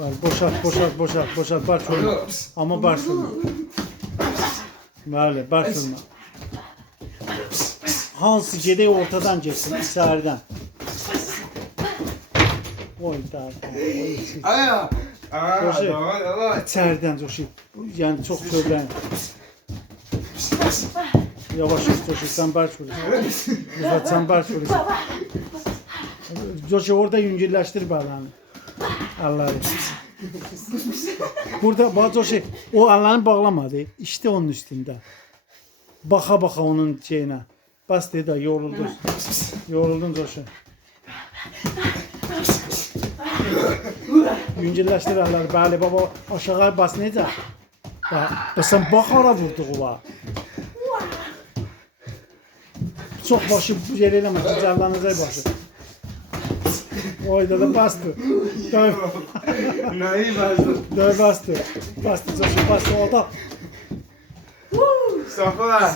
Boşalt. Baş vurma. Ama baş vurma. Bəli, baş vurma. Hansı gedək ortadan geçsin, içərdən. Oy da. Aya. İçərdən Coşu. Yəni çox söylən. Yavaş Coşu, sən baş vurursun. Rüfət, sən baş vurursun. Coşu orada yüngülləşdir balanı. Allah'ım. Burada bak Coşu, o Allah'ını bağlamadı. İşte onun üstünde. Baka onun şeyine. Bas dedi, yoruldun. Yoruldun Coşu. Yüngülləşdir Allah'ım. Bəli baba, aşağı bas necə? Sən baxara vurduğu var. Çok başı yer eləmə, cəllanacaq başı. Oyda da bastı. Neyi bastı? Döv bastı. Bastı Coşu, bastı o da. Safa.